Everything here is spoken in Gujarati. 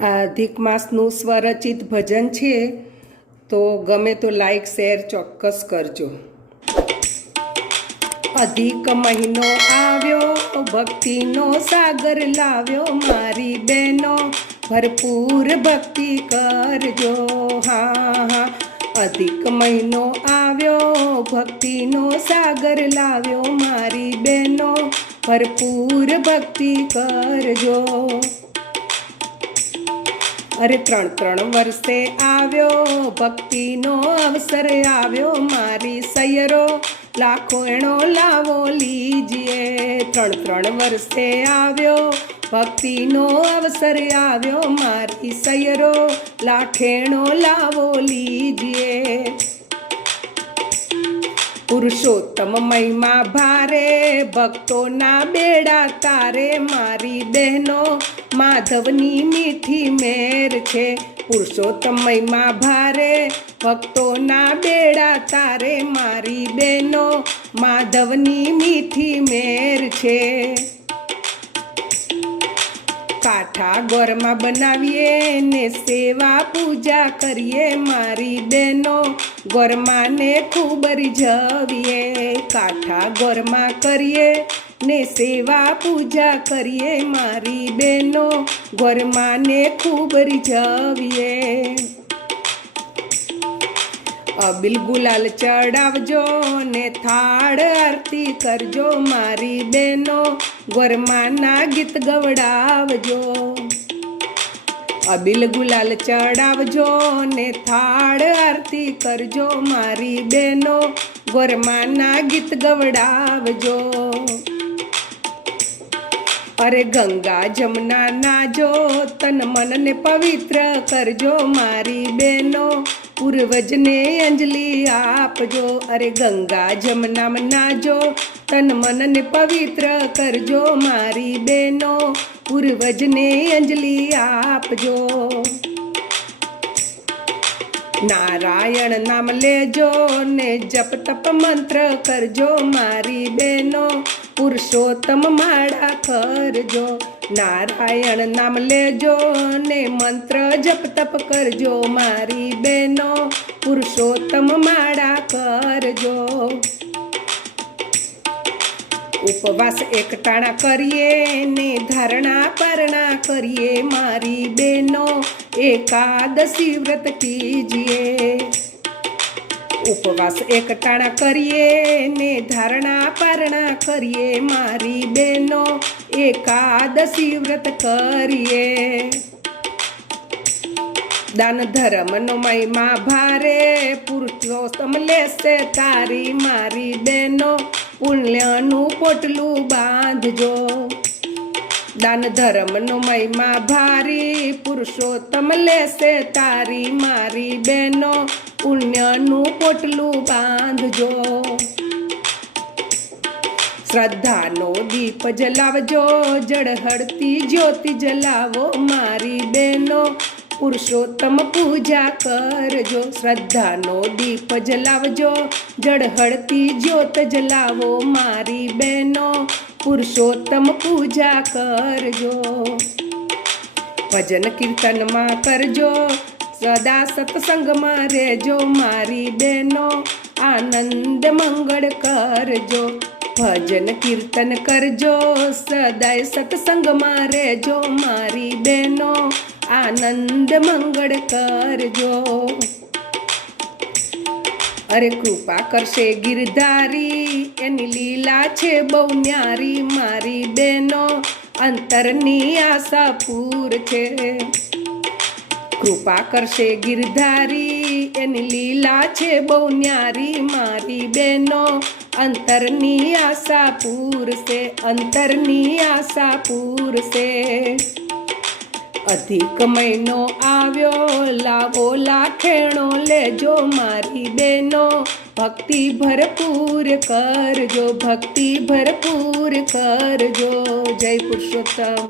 આ અધિક માસનું સ્વરચિત ભજન છે, તો ગમે તો લાઈક શેર ચોક્કસ કરજો. અધિક મહિનો આવ્યો, ભક્તિનો સાગર લાવ્યો, મારી બહેનો ભરપૂર ભક્તિ કરજો. હા, અધિક મહિનો આવ્યો, ભક્તિનો સાગર લાવ્યો, મારી બહેનો ભરપૂર ભક્તિ કરજો. અરે 3 વર્ષે આવ્યો, ભક્તિનો અવસર આવ્યો, મારી સૈયરો લાખો એણો લાવો લીજીએ. 3 વર્ષે આવ્યો, ભક્તિનો અવસર આવ્યો, મારી સૈયરો લાખેણો લાવો લીજીએ. પુરુષોત્તમ મહિમા ભારે, ભક્તોના બેડા તારે, મારી બહેનો માધવની મીઠી મેર છે. પુરુષોત્તમ મહિમા ભારે, ભક્તોના બેડા તારે, મારી બહેનો માધવની મીઠી મેર છે. કાઠા ગોરમાં બનાવીએ ને સેવા પૂજા કરીએ, મારી બહેનો ગોરમાને ખૂબ રીઝવીએ. કાઠા ગોરમાં કરીએ ને સેવા પૂજા કરીએ, મારી બહેનો ગોરમાને ખૂબ રીઝવીએ. અબીલ ગુલાલ ચડાવજો ને થાળ આરતી કરજો, મારી બહેનો ગોરમાના ગીત ગવડાવજો. અબીલ ગુલાલ ચડાવજો ને થાળ આરતી કરજો, મારી બહેનો ગોરમાના ગીત ગવડાવજો. અરે ગંગા જમના નાજો, તન મનને પવિત્ર કરજો, મારી બહેનો પૂર્વજને અંજલિ આપજો. અરે ગંગા જમનામાં નાજો, તન મનને પવિત્ર કરજો, મારી બહેનો પૂર્વજને અંજલિ આપજો. નારાયણ નામ લેજો ને જપ તપ મંત્ર કરજો, મારી બહેનો પુરુષોત્તમ માળા કરજો. નારાયણ નામ લેજો ને મંત્ર જપ તપ કરજો, મારી બહેનો પુરુષોત્તમ માળા કરજો. ઉપવાસ એકટાણા કરીએ ને ધારણા પારણા કરીએ, મારી બહેનો એકાદશી વ્રત કીજીએ. ઉપવાસ એકટાણા કરીએ ને ધારણા પારણા કરીએ, મારી બહેનો એકાદશી વ્રત કરીએ. દાન ધર્મનો મહિમા ભારે, પુરુષોત્તમ લેશે તારી, મારી બહેનો પુણ્યનું પોટલું બાંધજો. દાન ધર્મનો મહિમા ભારી, પુરુષોત્તમ લેશે તારી, મારી બહેનો પુણ્યનું પોટલું બાંધજો. શ્રદ્ધાનો દીપ જલાવજો, જળહળતી જ્યોતિ જલાવો, મારી બહેનો પુરુષોત્તમ પૂજા કરજો. શ્રદ્ધાનો દીપ જલાવજો, જળહળતી જ્યોત જલાવો, મારી બહેનો પુરુષોત્તમ પૂજા કરજો. ભજન કીર્તનમાં કરજો, સદા સત્સંગમાં રહેજો, મારી બહેનો આનંદ મંગળ કરજો. ભજન કીર્તન કરજો, સદાય સત્સંગમાં રહેજો, મારી બહેનો આનંદ મંગળ કરજો. અરે કૃપા કરશે ગિરધારી, એની લીલા છે બહુ ન્યારી, મારી બહેનો અંતરની આશા પૂર છે. કૃપા કરશે ગિરધારી, એની લીલા છે બહુ ન્યારી, મારી બહેનો અંતરની આશા પૂરશે, અંતરની આશા પૂરશે. અધિક મહિનો આવ્યો, લાવો લાખેણો લેજો, મારી બહેનો ભક્તિ ભરપૂર કરજો, ભક્તિ ભરપૂર કરજો. જય પુરુષોત્તમ.